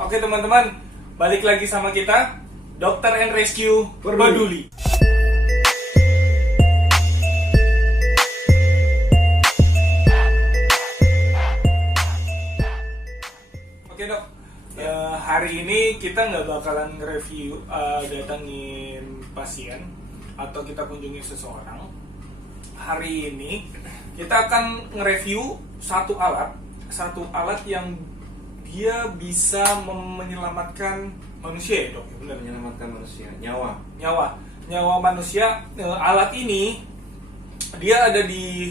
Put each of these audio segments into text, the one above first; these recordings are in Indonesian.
Oke teman-teman, balik lagi sama kita, Dokter and Rescue Peduli. Oke dok, hari ini kita nggak bakalan nge-review datangin pasien atau kita kunjungi seseorang. Hari ini kita akan nge-review satu alat yang dia bisa menyelamatkan manusia ya dok, benar? Menyelamatkan manusia, nyawa manusia. Alat ini dia ada di,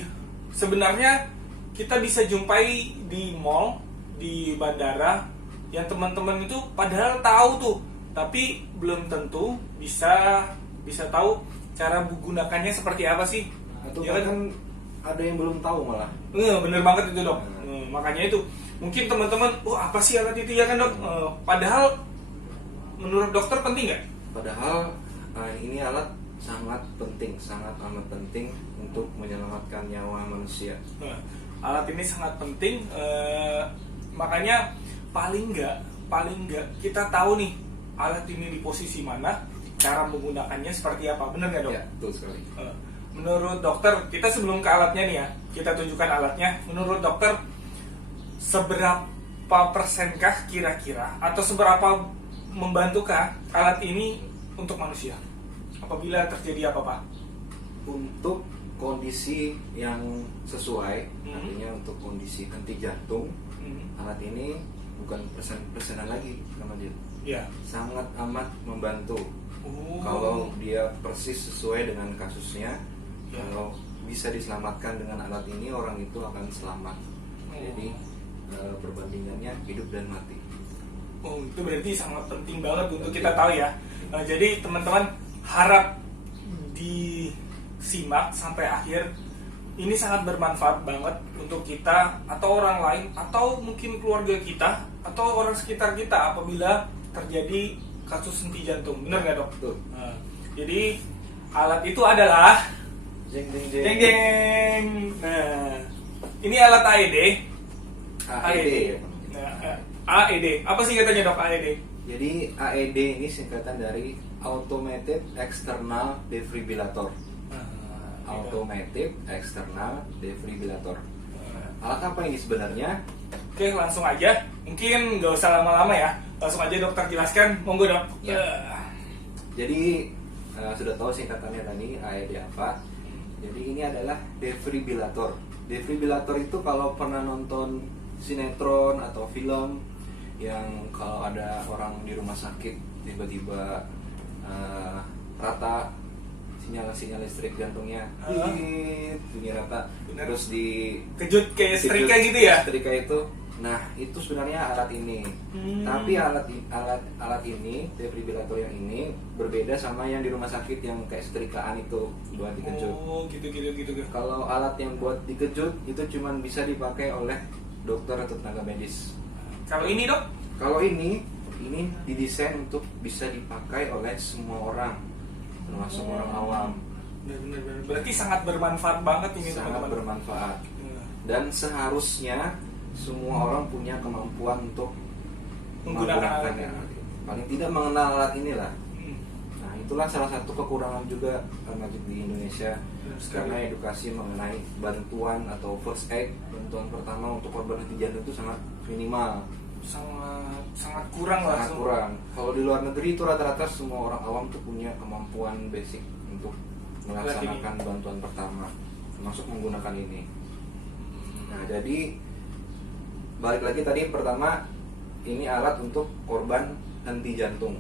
sebenarnya kita bisa jumpai di mall, di bandara, yang teman-teman itu padahal tahu tuh, tapi belum tentu bisa tahu cara menggunakannya seperti apa sih. Atau Ya bahkan ada yang belum tahu malah. Bener banget itu dok. Makanya itu mungkin teman-teman, apa sih alat itu ya kan dok? Padahal menurut dokter penting nggak? Padahal ini alat sangat penting, sangat amat penting untuk menyelamatkan nyawa manusia. Alat ini sangat penting, makanya paling nggak kita tahu nih alat ini di posisi mana, cara menggunakannya seperti apa, bener nggak dok? Ya, betul sekali. Menurut dokter, kita sebelum ke alatnya nih ya, kita tunjukkan alatnya. Menurut dokter, seberapa persenkah kira-kira atau seberapa membantukah alat ini untuk manusia apabila terjadi apa-apa? Untuk kondisi yang sesuai, artinya untuk kondisi henti jantung, alat ini bukan persenan lagi namanya. Ya. Sangat amat membantu. Kalau dia persis sesuai dengan kasusnya, kalau bisa diselamatkan dengan alat ini, orang itu akan selamat. Jadi perbandingannya hidup dan mati. Itu berarti sangat penting banget untuk kita tahu ya. Jadi teman-teman harap disimak sampai akhir. Ini sangat bermanfaat banget untuk kita atau orang lain atau mungkin keluarga kita atau orang sekitar kita apabila terjadi kasus henti jantung. Benar nggak dok? Betul. Jadi alat itu adalah Jeng. Nah, ini alat AED. AED. AED. Apa singkatannya dok AED? Jadi AED ini singkatan dari Automated External Defibrillator. Automated External Defibrillator. Alat apa ini sebenarnya? Oke, langsung aja. Mungkin nggak usah lama-lama ya. Langsung aja dokter jelaskan. Monggo dok. Ya. Jadi sudah tahu singkatannya tadi AED apa? Jadi ini adalah defibrillator. Defibrillator itu kalau pernah nonton sinetron atau film yang kalau ada orang di rumah sakit tiba-tiba rata sinyal listrik jantungnya bunyi rata. Bener. Terus di Kejut kayak setrika gitu ya? Setrika itu. Nah, itu sebenarnya alat ini. Tapi alat ini, defibrillator yang ini berbeda sama yang di rumah sakit yang kayak setrikaan itu buat dikejut. Gitu. Kalau alat yang buat dikejut itu cuma bisa dipakai oleh dokter atau tenaga medis. Kalau ini dok? Kalau ini didesain untuk bisa dipakai oleh semua orang, termasuk orang awam. Benar. Berarti sangat bermanfaat banget ini Sangat teman-teman. bermanfaat. Dan seharusnya semua orang punya kemampuan untuk Menggunakan alat menggunakannya. ini. Paling tidak mengenal alat inilah. Nah, itulah salah satu kekurangan juga Majid di Indonesia, karena edukasi mengenai bantuan atau first aid, bantuan pertama untuk korban henti jantung itu sangat minimal. Sangat kurang lah. Sangat kurang. Kalau di luar negeri itu rata-rata semua orang awam tuh punya kemampuan basic untuk melaksanakan bantuan pertama, termasuk menggunakan ini. Nah, jadi balik lagi tadi, pertama ini alat untuk korban henti jantung.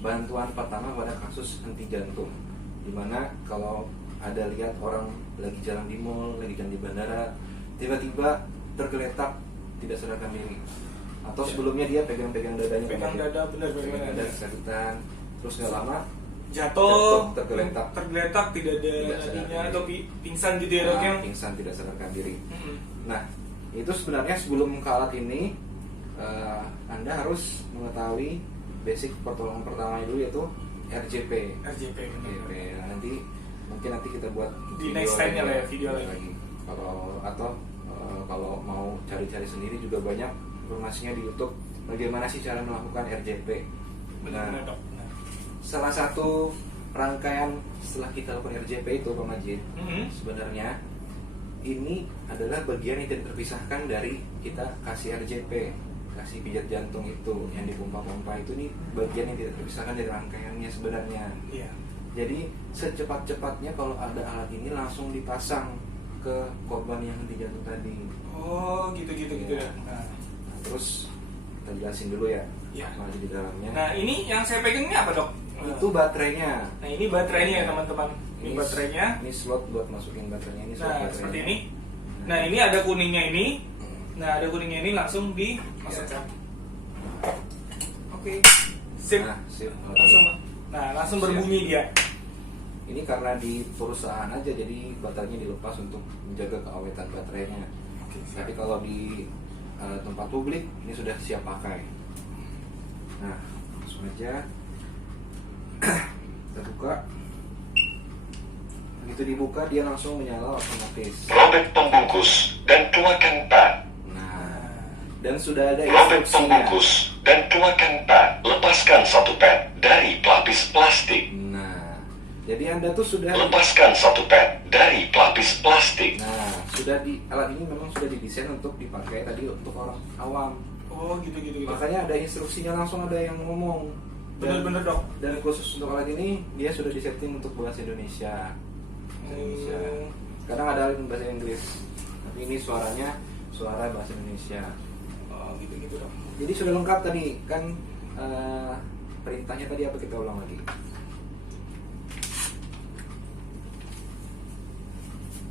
Bantuan pertama pada kasus henti jantung, dimana kalau ada lihat orang lagi jalan di mall, lagi jalan di bandara, tiba-tiba tergeletak tidak sadarkan diri, atau sebelumnya dia pegang-pegang dadanya, Pegang dada, benar. dada kesakitan, terus nggak lama Jatuh, tergeletak tidak ada nadinya atau pingsan gitu ya dok ya? Pingsan tidak sadarkan diri. Nah, itu sebenarnya sebelum ke alat ini Anda harus mengetahui basic pertolongan pertamanya dulu, yaitu RJP. Nah, nanti kita buat di next time ya video lagi. Kalau mau cari-cari sendiri juga banyak informasinya di YouTube. bagaimana sih cara melakukan RJP. Benar-benar dok. Benar. Salah satu rangkaian setelah kita lakukan RJP itu Pak Majid, sebenarnya ini adalah bagian yang tidak terpisahkan dari kita kasih RJP, kasih pijat jantung itu yang dipompa-pompa itu nih bagian yang tidak terpisahkan dari rangkaiannya sebenarnya. Iya. Jadi secepat-cepatnya kalau ada alat ini langsung dipasang ke korban yang henti jantung tadi. Oh gitu Iya. ya. Nah, Terus kita jelasin dulu ya Iya. apa aja di dalamnya. nah ini yang saya pegang ini apa dok? Itu baterainya. Nah ini baterainya ya teman-teman. Ini baterainya. Ini slot buat masukin baterainya. Ini slot Nah baterainya. seperti ini. Nah ini ada kuningnya ini. Nah ada kuningnya ini langsung dimasukkan. Oke. Sip. Nah, sip. Langsung. Nah langsung berbunyi dia. Ini karena di perusahaan aja jadi baterainya dilepas untuk menjaga keawetan baterainya. Oke. Tapi kalau di tempat publik ini sudah siap pakai. Nah, langsung aja kita buka. Begitu dibuka dia langsung menyala otomatis. Robek pembungkus dan tuakan pad. Nah, dan sudah ada Robek instruksinya. pembungkus dan tuakan pad. Lepaskan satu pad dari pelapis plastik. Nah, jadi Anda tuh sudah Lepaskan satu pad dari pelapis plastik. Nah, alat ini memang sudah didesain untuk dipakai tadi untuk orang awam. Oh gitu. Makanya ada instruksinya langsung ada yang ngomong. Dan- Bener-bener dok. Dan khusus untuk alat ini dia sudah disetting untuk bahasa Indonesia. Indonesia. Kadang ada bahasa Inggris, tapi ini suaranya suara bahasa Indonesia. Oh gitu dok. Jadi sudah lengkap tadi kan perintahnya tadi apa kita ulang lagi?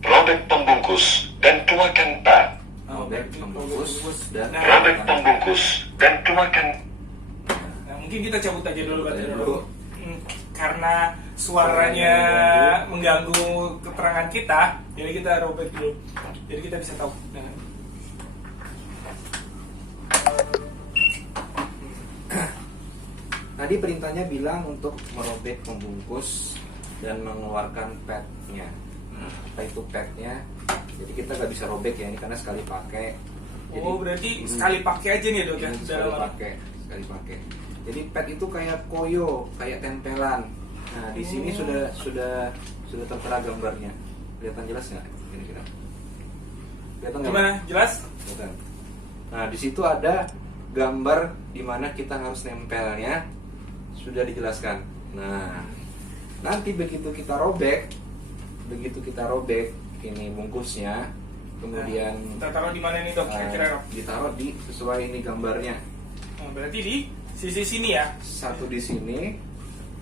Robek pembungkus dan tuakan pad. Robek pembungkus dan Nah, Robek pembungkus dan tuakan. Nah, mungkin kita cabut aja dulu Cabut aja baterainya dulu. dulu. Karena suaranya mengganggu keterangan kita, jadi kita robek dulu. Jadi kita bisa tahu. Nah, Tadi perintahnya bilang untuk merobek pembungkus dan mengeluarkan padnya. Apa itu padnya? Jadi kita nggak bisa robek ya ini karena sekali pakai. oh berarti sekali pakai aja nih dok ya Sekali dalam arti. pakai, sekali pakai. Jadi pad itu kayak koyo, kayak tempelan. Nah di sini sudah tertera gambarnya. Kelihatan jelas nggak? Kira-kira. Kelihatan nggak? Gimana? Jelas? Kelihatan. Nah di situ ada gambar di mana kita harus nempelnya, sudah dijelaskan. Nah nanti begitu kita robek ini bungkusnya, kemudian Kita taruh di mana nih dok? Kira-kira dok? ditaruh di sesuai ini gambarnya. Nah, berarti di sisi sini ya. Satu di sini,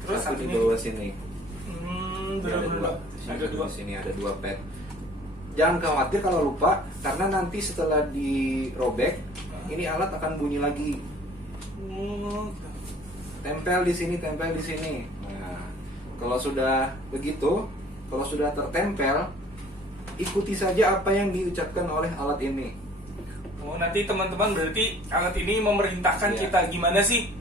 Terus satu di satunya bawah sini. Ini ada bener-bener dua. dok. Di sini, Ada satu dua. di sini ada dua pad. Jangan khawatir kalau lupa, karena nanti setelah dirobek, ini alat akan bunyi lagi. Tempel di sini, tempel di sini. Nah, kalau sudah begitu, kalau sudah tertempel, ikuti saja apa yang diucapkan oleh alat ini. Oh nanti teman-teman berarti alat ini memerintahkan Iya. kita gimana sih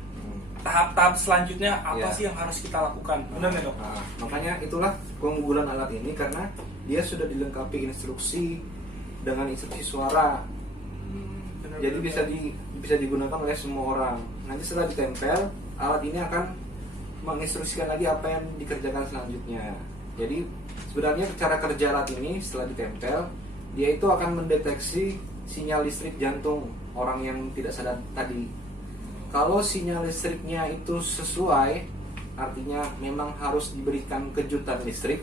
tahap-tahap selanjutnya apa Iya. sih yang harus kita lakukan, benar nggak dok? Nah, makanya itulah keunggulan alat ini karena dia sudah dilengkapi instruksi dengan instruksi suara. Benar-benar. Jadi bisa digunakan oleh semua orang. Nanti setelah ditempel, alat ini akan menginstruksikan lagi apa yang dikerjakan selanjutnya. Jadi sebenarnya cara kerja alat ini setelah ditempel, dia itu akan mendeteksi sinyal listrik jantung orang yang tidak sadar tadi. Kalau sinyal listriknya itu sesuai, artinya memang harus diberikan kejutan listrik,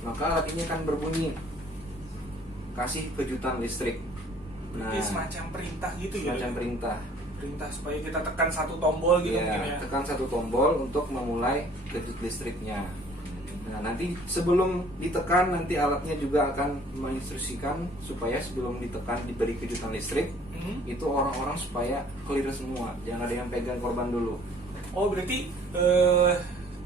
maka alat ini akan berbunyi kasih kejutan listrik. Berarti semacam perintah gitu ya. semacam Dok? perintah. Perintah supaya kita tekan satu tombol gitu Iya, mungkin ya. tekan satu tombol untuk memulai kejut listriknya. Nah, nanti sebelum ditekan nanti alatnya juga akan menginstruksikan supaya sebelum ditekan diberi kejutan listrik. Itu orang-orang supaya clear semua, jangan ada yang pegang korban dulu. Oh berarti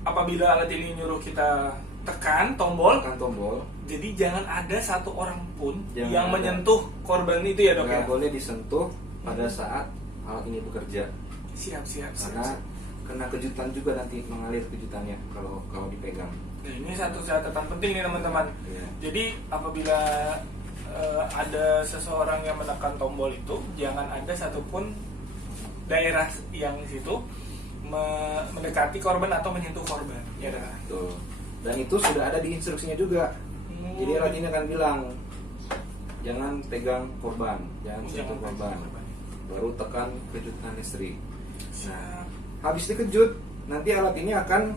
apabila alat ini nyuruh kita tekan tombol, Tekan tombol, jadi jangan ada satu orang pun Jangan yang ada. menyentuh korban itu ya dok ya. nggak boleh disentuh pada saat alat ini bekerja, Siap. karena kena kejutan juga nanti mengalir kejutannya kalau dipegang. Nah, ini satu catatan penting nih teman-teman. Iya. Jadi apabila ada seseorang yang menekan tombol itu, jangan ada satupun daerah yang situ mendekati korban atau menyentuh korban. Ya dah. Betul. Dan itu sudah ada di instruksinya juga. Jadi alat ini akan bilang jangan pegang korban, jangan sentuh korban. Baru tekan kejutkan listrik. Nah, habis dikejut, nanti alat ini akan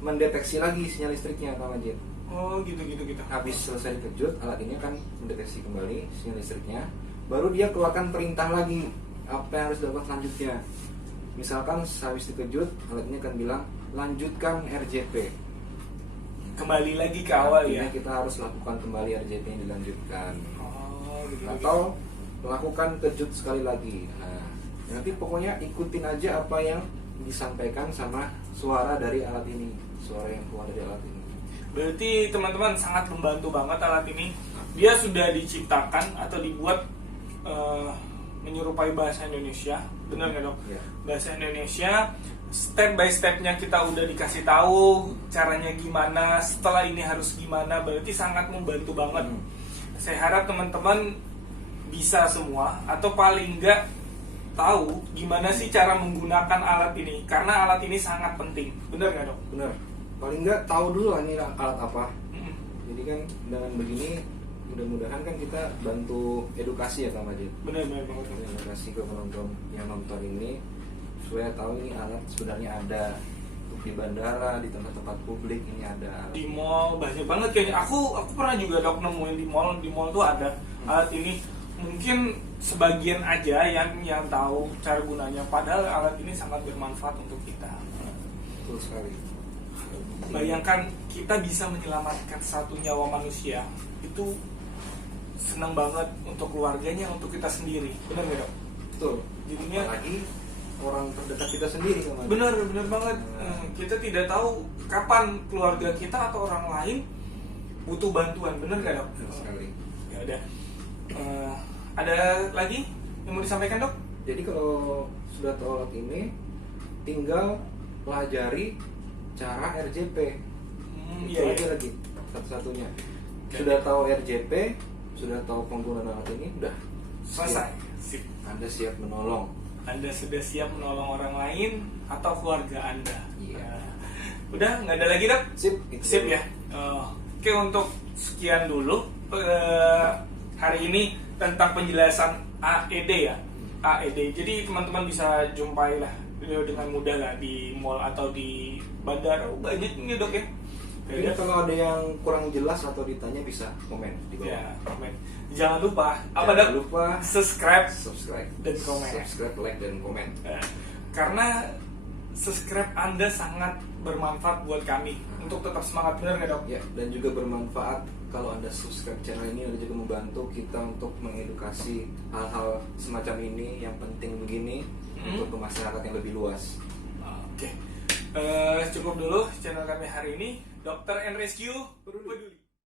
mendeteksi lagi sinyal listriknya, Pak Majid. Oh, gitu. Habis selesai dikejut, alat ini akan mendeteksi kembali sinyal listriknya. Baru dia keluarkan perintah lagi apa yang harus dilakukan selanjutnya. Misalkan habis dikejut, alat ini akan bilang lanjutkan RJP. Kembali lagi ke awal ya. Artinya kita harus lakukan kembali RJP yang dilanjutkan. Oh, gitu. Atau lakukan kejut sekali lagi. Nah, nanti pokoknya ikutin aja apa yang disampaikan sama suara dari alat ini, suara yang keluar dari alat ini. Berarti teman-teman sangat membantu banget alat ini. Dia sudah diciptakan atau dibuat menyerupai bahasa Indonesia, benar nggak dok? Ya. Bahasa Indonesia, step by stepnya kita udah dikasih tahu caranya gimana, setelah ini harus gimana, berarti sangat membantu banget. Saya harap teman-teman bisa semua atau paling nggak tahu gimana sih cara menggunakan alat ini, karena alat ini sangat penting, benar nggak dok? Benar. Paling nggak tahu dulu ini alat apa. Jadi kan dengan begini mudah-mudahan kan kita bantu edukasi ya Pak Majid. Benar banget. Edukasi ke penonton yang nonton ini supaya tahu ini alat sebenarnya ada untuk di bandara, di tempat-tempat publik ini ada. Di mall banyak banget kayaknya. Aku pernah juga dok nemuin di mall tuh ada alat ini. Mungkin sebagian aja yang tahu cara gunanya, padahal alat ini sangat bermanfaat untuk kita. Betul sekali. Bayangkan kita bisa menyelamatkan satu nyawa manusia, itu senang banget untuk keluarganya, untuk kita sendiri, benar nggak dok? Betul. Jadinya Apalagi orang terdekat kita sendiri sama. benar banget. Kita tidak tahu kapan keluarga kita atau orang lain butuh bantuan, benar nggak dok? Betul sekali. Ya udah. Ada lagi yang mau disampaikan dok? Jadi kalau sudah tahu alat ini, tinggal pelajari cara RJP. Itu Iya. aja lagi satu-satunya. Sudah tahu RJP, sudah tahu penggunaan alat ini, udah Selesai. Sip. Anda siap menolong. Anda sudah siap menolong orang lain atau keluarga Anda. Iya. Udah, nggak ada lagi dok? Sip, itu Sip dulu. ya. Oke, untuk sekian dulu hari ini tentang penjelasan AED ya. AED. Jadi teman-teman bisa jumpai lah dengan mudah lah di mall atau di bandara. Banyak nih dok ya. Jadi kalau ada yang kurang jelas atau ditanya bisa komen di bawah. Ya, komen. Jangan lupa apa Jangan dok? lupa Subscribe. dan komen. Subscribe, like dan komen. Karena subscribe Anda sangat bermanfaat buat kami untuk tetap semangat, benar nggak dok? Ya, dan juga bermanfaat kalau Anda subscribe channel ini, Anda juga membantu kita untuk mengedukasi hal-hal semacam ini yang penting begini untuk ke masyarakat yang lebih luas. Oke. Cukup dulu channel kami hari ini, Dokter and Rescue Peduli.